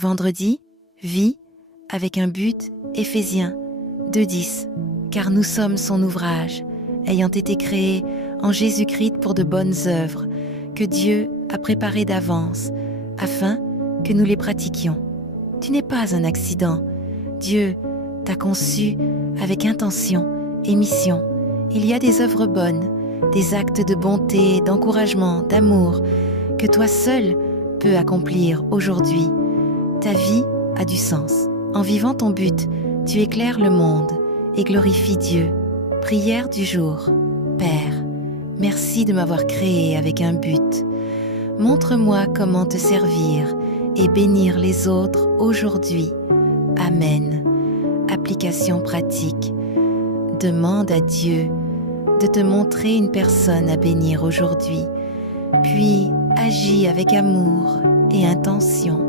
Vendredi, vie avec un but, Éphésiens 2:10. Car nous sommes son ouvrage, ayant été créés en Jésus-Christ pour de bonnes œuvres, que Dieu a préparées d'avance, afin que nous les pratiquions. Tu n'es pas un accident. Dieu t'a conçu avec intention et mission. Il y a des œuvres bonnes, des actes de bonté, d'encouragement, d'amour, que toi seul peux accomplir aujourd'hui. Ta vie a du sens. En vivant ton but, tu éclaires le monde et glorifies Dieu. Prière du jour. Père, merci de m'avoir créé avec un but. Montre-moi comment te servir et bénir les autres aujourd'hui. Amen. Application pratique. Demande à Dieu de te montrer une personne à bénir aujourd'hui, puis agis avec amour et intention.